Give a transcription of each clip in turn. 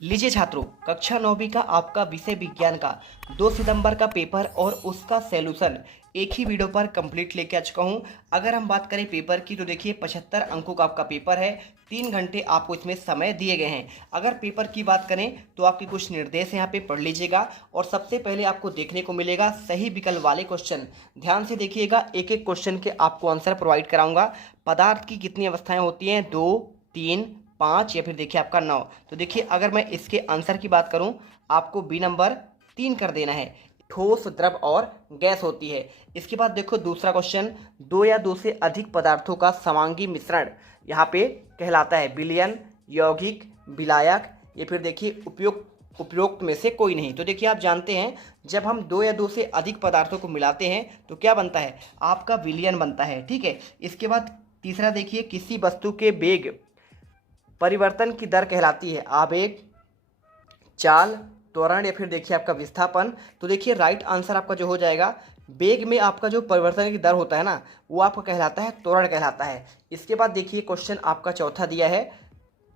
लीजिए छात्रों, कक्षा 9वीं का आपका विषय विज्ञान का 2 सितंबर का पेपर और उसका सॉल्यूशन एक ही वीडियो पर कंप्लीट लेके आ चुका हूं। अगर हम बात करें पेपर की तो देखिए 75 अंकों का आपका पेपर है। 3 घंटे आपको इसमें समय दिए गए हैं। अगर पेपर की बात करें तो आपके कुछ निर्देश यहाँ पे पढ़ लीजिएगा और सबसे पहले आपको देखने को मिलेगा सही विकल्प वाले क्वेश्चन। ध्यान से देखिएगा, एक एक क्वेश्चन के आपको आंसर प्रोवाइड कराऊंगा। पदार्थ की कितनी अवस्थाएं होती हैं? 2, 3, 5 या फिर देखिए आपका 9। तो देखिए अगर मैं इसके आंसर की बात करूं, आपको बी नंबर 3 कर देना है। ठोस, द्रव और गैस होती है। इसके बाद देखो दूसरा क्वेश्चन, 2 या 2 से अधिक पदार्थों का समांगी मिश्रण यहाँ पे कहलाता है विलयन, यौगिक, विलायक या फिर देखिए उपयुक्त में से कोई नहीं। तो देखिए आप जानते हैं जब हम 2 या 2 से अधिक पदार्थों को मिलाते हैं तो क्या बनता है? आपका विलयन बनता है। ठीक है। इसके बाद तीसरा देखिए, किसी वस्तु के वेग परिवर्तन की दर कहलाती है आवेग, चाल, त्वरण या फिर देखिए आपका विस्थापन। तो देखिए राइट आंसर आपका जो हो जाएगा, वेग में आपका जो परिवर्तन की दर होता है ना, वो आपका कहलाता है त्वरण कहलाता है। इसके बाद देखिए क्वेश्चन आपका चौथा दिया है,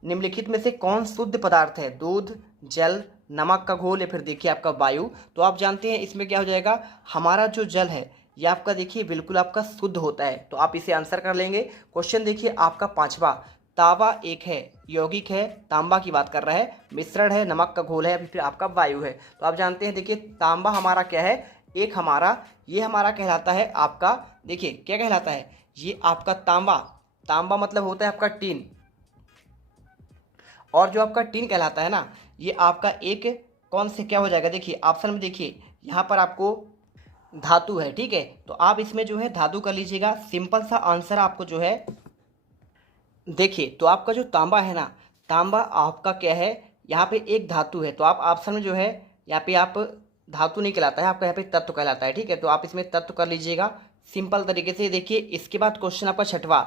निम्नलिखित में से कौन शुद्ध पदार्थ है? दूध, जल, नमक का घोल या फिर देखिए आपका वायु। तो आप जानते हैं इसमें क्या हो जाएगा, हमारा जो जल है ये आपका देखिए बिल्कुल आपका शुद्ध होता है। तो आप इसे आंसर कर लेंगे। क्वेश्चन देखिए आपका पांचवा, तांबा एक है, यौगिक है, तांबा की बात कर रहा है, मिश्रण है, नमक का घोल है या फिर आपका वायु है। तो आप जानते हैं देखिए तांबा हमारा क्या है, एक हमारा ये हमारा कहलाता है आपका, देखिए क्या कहलाता है ये आपका तांबा। तांबा मतलब होता है आपका टीन, और जो आपका टीन कहलाता है ना, ये आपका एक कौन से क्या हो जाएगा? देखिए ऑप्शन में देखिए यहाँ पर आपको धातु है। ठीक है, तो आप इसमें जो है धातु कर लीजिएगा। सिंपल सा आंसर आपको जो है, देखिए तो आपका जो तांबा है ना, तांबा आपका क्या है, यहाँ पे एक धातु है। तो आप ऑप्शन में जो है यहाँ पे आप धातु नहीं कहलाता है, आपका यहाँ पे तत्व कहलाता है। ठीक है, तो आप इसमें तत्व कर लीजिएगा सिंपल तरीके से। देखिए इसके बाद क्वेश्चन आपका छठवा,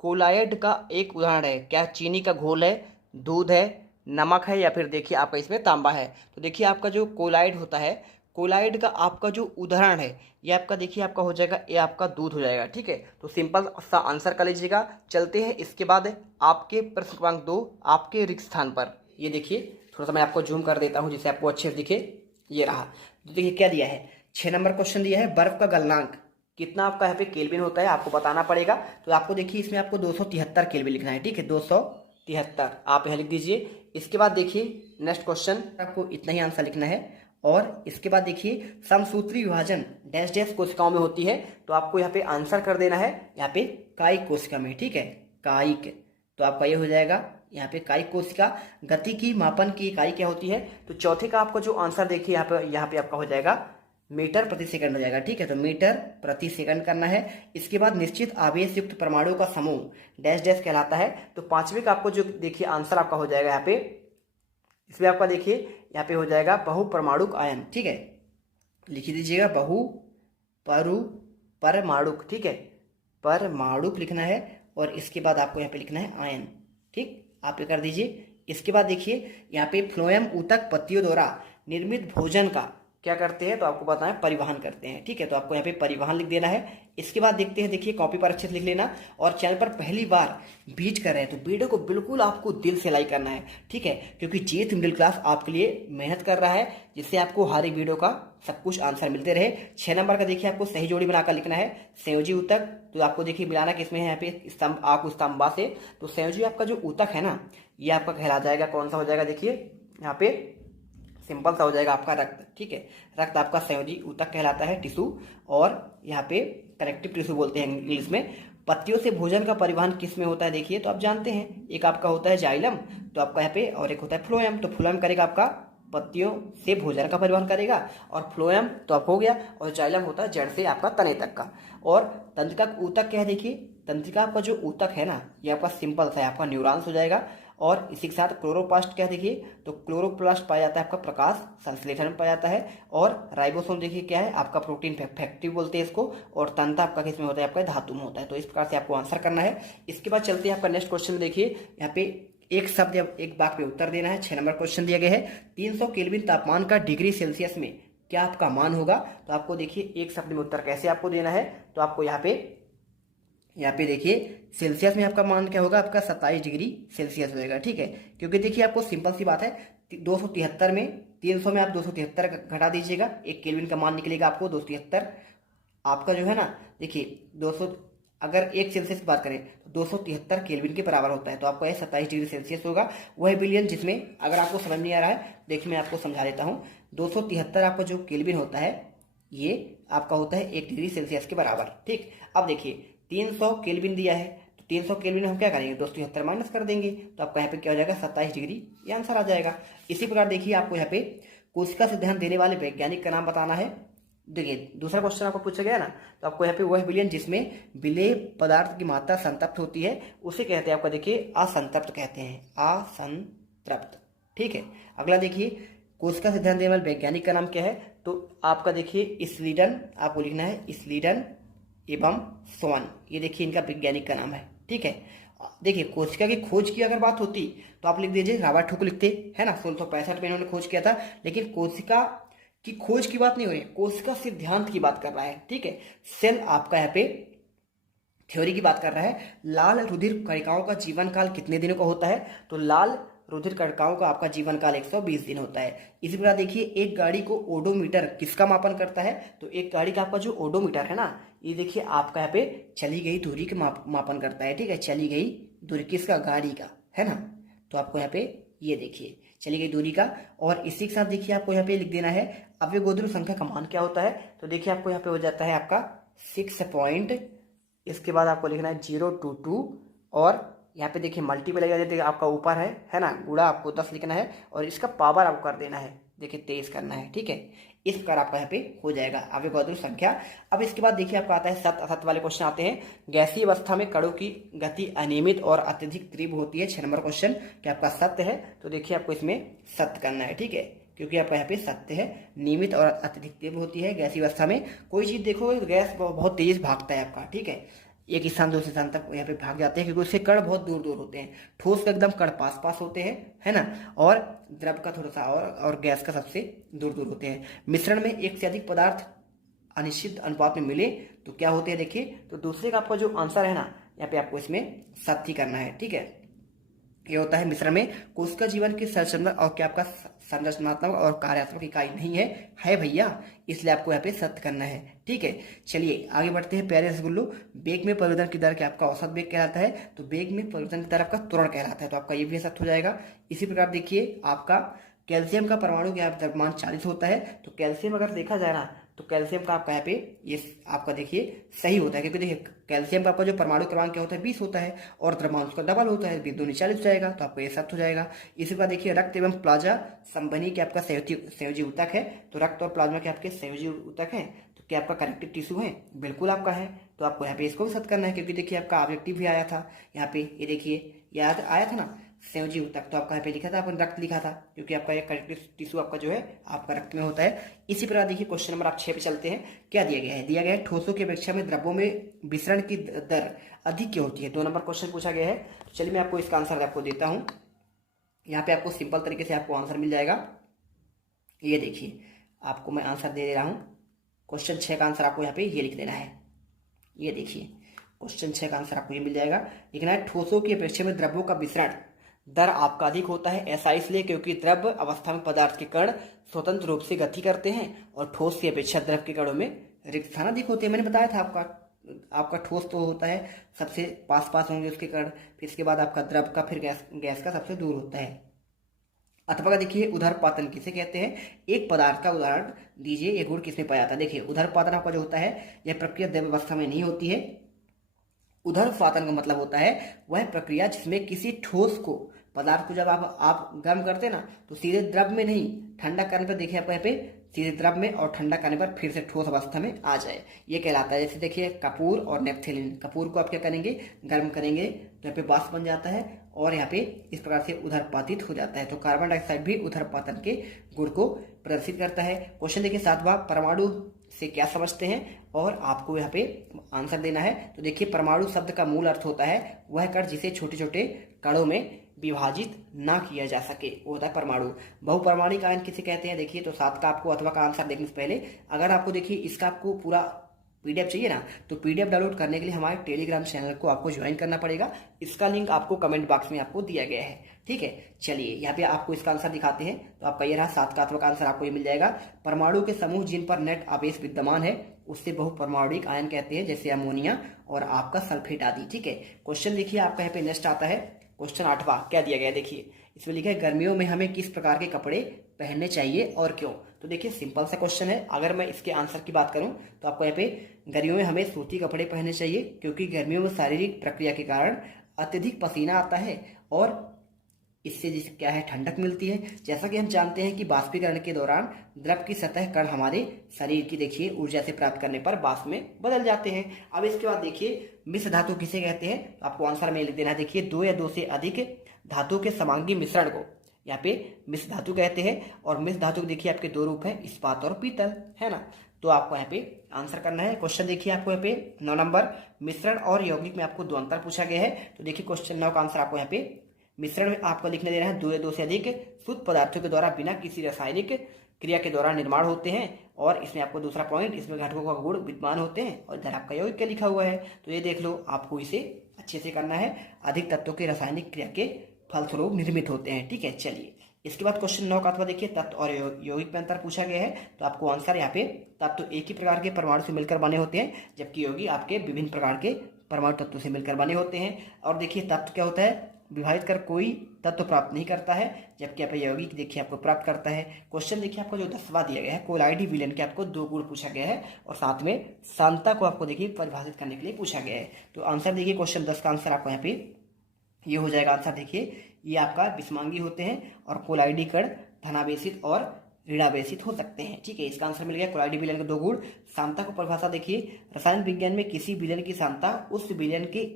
कोलायड का एक उदाहरण है, क्या चीनी का घोल है, दूध है, नमक है या फिर देखिए आपका इसमें तांबा है। तो देखिए आपका जो कोलायड होता है, कोलायड का आपका जो उदाहरण है ये आपका देखिए आपका हो जाएगा, ये आपका दूध हो जाएगा। ठीक है, तो सिंपल सा आंसर कर लीजिएगा। चलते हैं इसके बाद आपके प्रश्न क्रमांक 2, आपके रिक्त स्थान पर। ये देखिए थोड़ा सा मैं आपको जूम कर देता हूँ जिससे आपको अच्छे से दिखे। ये रहा। तो देखिए क्या दिया है, 6 नंबर क्वेश्चन दिया है, बर्फ का गलनांक कितना आपका यहाँ पे केल्विन होता है आपको बताना पड़ेगा। तो आपको देखिए इसमें आपको 273 केल्विन लिखना है। ठीक है, 273 आप यहाँ लिख दीजिए। इसके बाद देखिए नेक्स्ट क्वेश्चन, आपको इतना ही आंसर लिखना है। और इसके बाद देखिए समसूत्री विभाजन डैश डैश कोशिकाओं में होती है। तो आपको यहाँ पे आंसर कर देना है यहाँ पे कायिक कोशिका में। ठीक है, कायिक। तो आपका ये हो जाएगा यहाँ पे कायिक कोशिका। गति की मापन की इकाई क्या होती है? तो चौथे का आपको जो आंसर देखिए यहाँ पे आपका हो जाएगा मीटर प्रति सेकंड हो जाएगा। ठीक है, तो मीटर प्रति सेकंड करना है। इसके बाद निश्चित आवेश युक्त परमाणु का समूह डैश डैश कहलाता है। तो पांचवे का आपको जो देखिए आंसर आपका हो जाएगा यहाँ पे, इसमें आपका देखिए यहाँ पे हो जाएगा बहुपरमाणुक आयन। ठीक है, लिख दीजिएगा परमाणुक। ठीक है, परमाणुक लिखना है और इसके बाद आपको यहाँ पे लिखना है आयन। ठीक, आप ये कर दीजिए। इसके बाद देखिए यहाँ पे फ्लोएम ऊतक पत्तियों द्वारा निर्मित भोजन का क्या करते हैं? तो आपको बताएं परिवहन करते हैं। ठीक है, तो आपको यहाँ पे परिवहन लिख देना है। इसके बाद देखते हैं, देखिए कॉपी पर अच्छे से लिख लेना। और चैनल पर पहली बार विजिट कर रहे हैं तो वीडियो को बिल्कुल आपको दिल से लाइक करना है। ठीक है, क्योंकि जेथ मिडिल क्लास आपके लिए मेहनत कर रहा है जिससे आपको हर एक वीडियो का सब कुछ आंसर मिलते रहे। 6 नंबर का देखिए आपको सही जोड़ी बनाकर लिखना है, संयोजी ऊतक। तो आपको देखिए मिलाना किसमें है? यहाँ पे स्तंभ आक स्तंभा से। तो संयोजी आपका जो ऊतक है ना, ये आपका कहला जाएगा कौन सा हो जाएगा? देखिए यहाँ पे सिंपल सा हो जाएगा आपका रक्त। ठीक है, रक्त आपका संयोजी ऊतक कहलाता है, टिश्यू। और यहाँ पे कनेक्टिव टिश्यू बोलते हैं इंग्लिश में। पत्तियों से भोजन का परिवहन किस में होता है? देखिए तो आप जानते हैं, एक आपका होता है जाइलम, तो आपका यहाँ पे, और एक होता है फ्लोएम। तो फ्लोएम करेगा आपका पत्तियों से भोजन का परिवहन करेगा, और फ्लोएम तो आप हो गया, और जाइलम होता है जड़ से आपका तने तक का। और तंत्रिका ऊतक क्या है? देखिए तंत्रिका आपका जो ऊतक है ना, ये आपका सिंपल सा है, आपका न्यूरॉन्स हो जाएगा। और इसी के साथ क्लोरोप्लास्ट क्या है? देखिए तो क्लोरोप्लास्ट पाया जाता है आपका प्रकाश संश्लेषण में पाया जाता है। और राइबोसोम देखिए क्या है? आपका प्रोटीन फैक्ट्री बोलते हैं इसको। और तंत्र आपका किस में होता है? आपका धातु में होता है। तो इस प्रकार से आपको आंसर करना है। इसके बाद चलते हैं आपका नेक्स्ट क्वेश्चन में। देखिए यहाँ पे एक शब्द या एक वाक्य पे उत्तर देना है। 6 नंबर क्वेश्चन दिया गया है, 300 केल्विन तापमान का डिग्री सेल्सियस में क्या आपका मान होगा? तो आपको देखिए एक शब्द में उत्तर कैसे आपको देना है? तो आपको यहाँ पे देखिए सेल्सियस में आपका मान क्या होगा? आपका 27 डिग्री सेल्सियस होगा। ठीक है, क्योंकि देखिए आपको सिंपल सी बात है, 273 में 300 में आप 273 घटा दीजिएगा, 1 केल्विन का मान निकलेगा आपको 273। आपका जो है ना देखिए 200, अगर 1 सेल्सियस की बात करें तो 273 केल्विन के बराबर होता है, तो आपका यह 27 डिग्री सेल्सियस होगा। वह बिलियन जिसमें, अगर आपको समझ नहीं आ रहा है देखिए मैं आपको समझा देता हूँ। 273 आपका जो केल्विन होता है ये आपका होता है 1 डिग्री सेल्सियस के बराबर। ठीक, अब देखिए 300 केल्विन दिया है, तो 300 केल्विन हम क्या करेंगे 273 माइनस कर देंगे, तो आपका यहाँ पे क्या हो जाएगा 27 डिग्री, ये आंसर आ जाएगा। इसी प्रकार देखिए आपको यहाँ पे कोशिका सिद्धांत देने वाले वैज्ञानिक का नाम बताना है। देखिए दूसरा क्वेश्चन आपको पूछा गया ना, तो आपको यहाँ पे वह विलयन जिसमें विलेय पदार्थ की मात्रा संतृप्त होती है उसे कहते हैं आपका देखिए असंतृप्त कहते हैं, असंतृप्त। ठीक है, अगला देखिए कोशिका सिद्धांत देने वाले वैज्ञानिक का नाम क्या है, तो आपका देखिए स्लीडन, आपको लिखना है स्लीडन एवं सोन, ये देखिए इनका वैज्ञानिक का नाम है। ठीक है, देखिए कोशिका की खोज की अगर बात होती तो आप लिख दीजिए रॉबर्ट हुक लिखते, है ना, 1665 में इन्होंने खोज किया था। लेकिन कोशिका की खोज की बात नहीं हो रही, कोशिका सिद्धांत की बात कर रहा है। ठीक है, सेल आपका यहाँ पे थ्योरी की बात कर रहा है। लाल रुधिर कणिकाओं का जीवन काल कितने दिनों का होता है, तो लाल रुधिर कणिकाओं का आपका जीवन काल 120 दिन होता है। इसी प्रकार देखिए एक गाड़ी को ओडोमीटर किसका मापन करता है, तो एक गाड़ी का आपका जो ओडोमीटर है ना, ये देखिए आपका यहाँ पे चली गई दूरी के मापन करता है। ठीक है, चली गई दूरी किसका, गाड़ी का, है ना, तो आपको यहाँ पे ये देखिए चली गई दूरी का। और इसी के साथ देखिए आपको यहाँ पे लिख देना है अवोगाद्रो संख्या का मान क्या होता है, तो देखिए आपको यहाँ पे हो जाता है आपका 6 पॉइंट, इसके बाद आपको लिखना है 022 और यहाँ पे देखिए मल्टीप्लाई कर देते आपका ऊपर है ना, गुणा आपको 10 लिखना है और इसका पावर आपको कर देना है, देखिए 23 करना है। ठीक है, इस प्रकार आपका यहाँ पे हो जाएगा अवोगाद्रो संख्या। अब इसके बाद देखिए आपका आता है सत्य असत्य वाले क्वेश्चन आते हैं। गैसीय अवस्था में कणों की गति अनियमित और अत्यधिक तीव्र होती है, 6 नंबर क्वेश्चन, क्या आपका सत्य है, तो देखिए आपको इसमें सत्य करना है। ठीक है, क्योंकि आपका यहाँ पे सत्य है, नियमित और अत्यधिक तीव्र होती है गैसीय अवस्था में। कोई चीज देखोगे तो गैस बहुत तेज भागता है आपका। ठीक है, एक स्थान दूसरे स्थान तक यहाँ पे भाग जाते हैं क्योंकि उससे कण बहुत दूर दूर होते हैं। ठोस का एकदम कण पास पास होते हैं, है ना, और द्रव का थोड़ा सा और गैस का सबसे दूर दूर होते हैं। मिश्रण में एक से अधिक पदार्थ अनिश्चित अनुपात में मिले तो क्या होते हैं, देखिए तो दूसरे का आपका जो आंसर है ना, यहाँ पे आपको इसमें सत्य करना है। ठीक है, ये होता है मिश्रण में कोशिका जीवन की संरचना और क्या आपका संरचनात्मक और कार्यात्मक इकाई नहीं है भैया, इसलिए आपको यहाँ पे सत्य करना है। ठीक है, चलिए आगे बढ़ते हैं। प्यारे रसगुल्लो, वेग में परिवर्तन की दर क्या आपका औसत वेग कहलाता है, तो वेग में परिवर्तन की दर आपका त्वरण कहलाता है, तो आपका ये भी सत्य हो जाएगा। इसी प्रकार देखिए आपका कैल्शियम का परमाणु क्या द्रव्यमान 40 होता है, तो कैल्शियम अगर देखा जाए ना तो कैल्शियम का आपका यहाँ पे ये आपका देखिए सही होता है, क्योंकि देखिए कैल्शियम का आपका जो परमाणु क्रमांक क्या होता है 20 होता है और द्रव्यमान उसका डबल होता है, 20 40 हो जाएगा, तो आपको ये सत्य हो जाएगा। इसी प्रकार देखिए रक्त एवं प्लाज्मा संबंधी क्या आपका संयोजी ऊतक है, तो रक्त और प्लाज्मा के आपके संयोजी ऊतक है, तो क्या आपका कनेक्टिव टिश्यू है, बिल्कुल आपका है, तो आपको यहाँ पे इसको भी सत्य करना है, क्योंकि देखिए आपका ऑब्जेक्टिव भी आया था यहाँ पे, ये देखिए याद आया था ना संयोजी ऊतक, तो आपका यहाँ पे लिखा था, अपन रक्त लिखा था, क्योंकि आपका ये कनेक्टिव टिश्यू आपका जो है आपका रक्त में होता है। इसी प्रकार देखिए क्वेश्चन नंबर आप 6 पे चलते हैं। क्या दिया गया है, दिया गया है ठोसों की अपेक्षा में द्रव्यों में विसरण की दर अधिक क्यों होती है, 2 नंबर क्वेश्चन पूछा गया है। तो चलिए मैं आपको इसका आंसर आपको देता हूँ, यहाँ पे आपको सिंपल तरीके से आपको आंसर मिल जाएगा। ये देखिए आपको मैं आंसर दे रहा हूँ, क्वेश्चन 6 का आंसर आपको यहाँ पे ये लिख देना है। ये देखिए क्वेश्चन 6 का आंसर आपको ये मिल जाएगा, लिखना है ठोसों की अपेक्षा में द्रव्यों का विसरण दर आपका अधिक होता है, ऐसा इसलिए क्योंकि द्रव अवस्था में पदार्थ के कण स्वतंत्र रूप से गति करते हैं और ठोस की अपेक्षा द्रव के कणों में रिक्त स्थान अधिक होते हैं। मैंने बताया था आपका ठोस तो होता है सबसे पास पास होंगे उसके कण, फिर इसके बाद आपका द्रव का, फिर गैस का सबसे दूर होता है। अथवा देखिए उदरपातन किसे कहते हैं, एक पदार्थ का उदाहरण दीजिए, ये गुण किसमें पाया जाता है। देखिए उदरपातन आपका जो होता है यह प्रक्रिया द्रव अवस्था में नहीं होती है। उदरपातन का मतलब होता है वह प्रक्रिया जिसमें किसी ठोस को, पदार्थ को जब आप गर्म करते हैं ना तो सीधे द्रव में नहीं, ठंडा करने पर देखिए आप यहाँ पे सीधे द्रव में और ठंडा करने पर फिर से ठोस अवस्था में आ जाए, ये कहलाता है। जैसे देखिए कपूर और नेफ्थेलिन, कपूर को आप क्या करेंगे गर्म करेंगे तो यहाँ पे वाष्प बन जाता है और यहाँ पे इस प्रकार से उदरपातित हो जाता है। तो कार्बन डाइऑक्साइड भी उदरपातन के गुण को प्रदर्शित करता है। क्वेश्चन देखिए 7वां, परमाणु से क्या समझते हैं और आपको यहाँ पे आंसर देना है। तो देखिए परमाणु शब्द का मूल अर्थ होता है वह कण जिसे छोटे छोटे कणों में विभाजित ना किया जा सके, वो होता है परमाणु। बहुपरमाणु आयन किसे कहते हैं, देखिए तो 7 का आपको अथवा का आंसर देखने से पहले अगर आपको देखिए इसका आपको पूरा पीडीएफ चाहिए ना, तो पीडीएफ डाउनलोड करने के लिए हमारे टेलीग्राम चैनल को आपको ज्वाइन करना पड़ेगा। इसका लिंक आपको कमेंट बॉक्स में आपको दिया गया है। ठीक है, चलिए यहाँ पे आपको इसका आंसर दिखाते हैं। तो आपका ये रहा 7 का आत्मक आंसर आपको ये मिल जाएगा। परमाणु के समूह जिन पर नेट आवेश विद्यमान है उससे बहुपरमाणुक आयन कहते हैं, जैसे अमोनिया और आपका सल्फेट आदि। ठीक है, क्वेश्चन देखिए आपका यहाँ पे नेक्स्ट आता है क्वेश्चन 8वां। क्या दिया गया है देखिए, इसमें लिखा है गर्मियों में हमें किस प्रकार के कपड़े पहनने चाहिए और क्यों। तो देखिए सिंपल सा क्वेश्चन है। अगर मैं इसके आंसर की बात करूं तो आपको यहाँ पे गर्मियों में हमें सूती कपड़े पहनने चाहिए, क्योंकि गर्मियों में शारीरिक प्रक्रिया के कारण अत्यधिक पसीना आता है और इससे जिसे क्या है ठंडक मिलती है। जैसा कि हम जानते हैं कि बाष्पीकरण के दौरान द्रव की सतह कण हमारे शरीर की देखिए ऊर्जा से प्राप्त करने पर वाष्प में बदल जाते हैं। अब इसके बाद देखिए मिश्र धातु किसे कहते हैं, तो आपको आंसर में लिख देना है। देखिए 2 या 2 से अधिक धातु के समांगी मिश्रण को यहाँ पे मिश्र धातु कहते हैं। और मिश्र धातु देखिए आपके 2 रूप है, इस्पात और पीतल, है ना। तो आपको यहाँ पे आंसर करना है। क्वेश्चन देखिए आपको यहाँ पे 9 नंबर मिश्रण और यौगिक में आपको 2 अंतर पूछा गया है। तो देखिए क्वेश्चन 9 का आंसर आपको यहाँ पे मिश्रण में आपको लिखने देना है 2 या 2 से अधिक शुद्ध पदार्थों के द्वारा बिना किसी रासायनिक क्रिया के दौरान निर्माण होते हैं। और इसमें आपको दूसरा पॉइंट, इसमें घटकों का गुण विद्यमान होते हैं और इधर आपका यौगिक क्या लिखा हुआ है। तो ये देख लो, आपको इसे अच्छे से करना है। अधिक तत्वों के रासायनिक क्रिया के फलस्वरूप निर्मित होते हैं। ठीक है, चलिए इसके बाद क्वेश्चन 9 का अथवा देखिए तत्व और यौगिक में अंतर पूछा गया है। तो आपको आंसर यहाँ पे तत्व एक ही प्रकार के परमाणु से मिलकर बने होते हैं, जबकि यौगिक आपके विभिन्न प्रकार के परमाणु तत्वों से मिलकर बने होते हैं। और देखिए तत्व क्या होता है, विभाजित कर कोई तत्व प्राप्त नहीं करता है, जबकि आप यौगिक देखिए आपको प्राप्त करता है। क्वेश्चन देखिए आपको जो 10वां दिया गया है कोलाइडी विलयन के आपको 2 गुण पूछा गया है और साथ में सांता को आपको देखिए परिभाषित करने के लिए पूछा गया है। तो आंसर देखिए क्वेश्चन 10 का आंसर आपको यहाँ पे ये हो जाएगा। आंसर देखिए ये आपका विषमांगी होते हैं और कोलाइडी कण धनावेशित और ऋणावेशित हो सकते हैं। ठीक है, इसका आंसर मिल गया कोलाइडी विलयन के 2 गुण। सांता को परिभाषा देखिए, रसायन विज्ञान में किसी विलयन की सांता उस विलयन के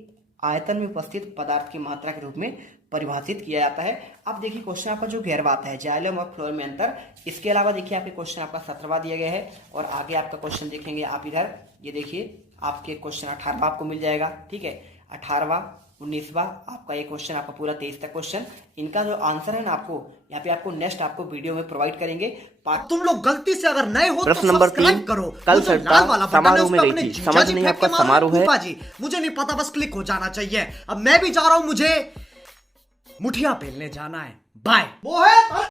आयतन में उपस्थित पदार्थ की मात्रा के रूप में परिभाषित किया जाता है। अब देखिए क्वेश्चन आपका जो 11वां आता है जाइलम और फ्लोएम में अंतर। इसके अलावा देखिए आपके क्वेश्चन आपका 17वां दिया गया है और आगे आपका क्वेश्चन देखेंगे आप इधर, ये देखिए आपके क्वेश्चन 18वां आपको मिल जाएगा। ठीक है, 18वां 19वां आपका ये क्वेश्चन आपका पूरा 23 तक क्वेश्चन, इनका जो आंसर है ना आपको यहाँ पे आपको नेक्स्ट आपको वीडियो में प्रोवाइड करेंगे। तुम लोग गलती से अगर नए हो प्रश्न तो नंबर सब्सक्राइब 3 करो। कल वो जो सट्टा लाल वाला बटन है, समारोह उस में पे गई अपने थी, जीजा समझ जी नहीं फेंक के आपका मारो, समारोह है। फूफा जी मुझे नहीं पता, बस क्लिक हो जाना चाहिए। अब मैं भी जा रहा हूं, मुझे मुठिया पेलने जाना है। बाय।